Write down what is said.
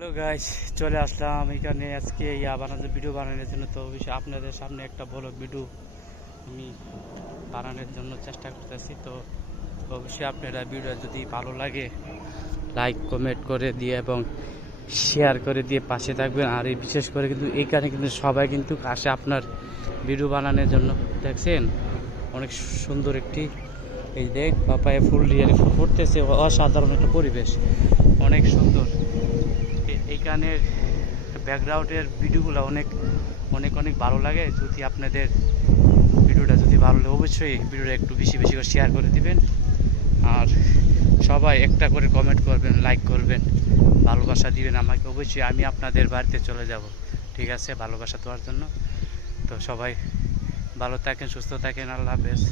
Hello guys, চলে আসলাম এখানে আজকে বানানোর ভিডিও বানানোর জন্য। তো অবশ্যই আপনাদের সামনে একটা ব্লগ ভিডিও আমি বানানোর জন্য চেষ্টা করতেছি। তো অবশ্যই আপনারা ভিডিও যদি ভালো লাগে লাইক কমেন্ট করে দিয়ে এবং শেয়ার করে দিয়ে পাশে থাকবেন। আর এই বিশেষ করে কিন্তু এইখানে কিন্তু সবাই কিন্তু আসে আপনার ভিডিও বানানোর জন্য। দেখছেন অনেক সুন্দর একটি এই দেখ পাপায়া ফুল রিয়ালি ফুল ফুটতেছে, অসাধারণ একটা পরিবেশ, অনেক সুন্দর। এইখানের ব্যাকগ্রাউন্ডের ভিডিওগুলো অনেক অনেক অনেক ভালো লাগে। যদি আপনাদের ভিডিওটা যদি ভালো লাগে অবশ্যই ভিডিওটা একটু বেশি বেশি করে শেয়ার করে দিবেন। আর সবাই একটা করে কমেন্ট করবেন, লাইক করবেন, ভালোবাসা দিবেন আমাকে। অবশ্যই আমি আপনাদের বাড়িতে চলে যাব, ঠিক আছে, ভালোবাসা দেওয়ার জন্য। তো সবাই ভালো থাকেন, সুস্থ থাকেন, আল্লাহ হাফেজ।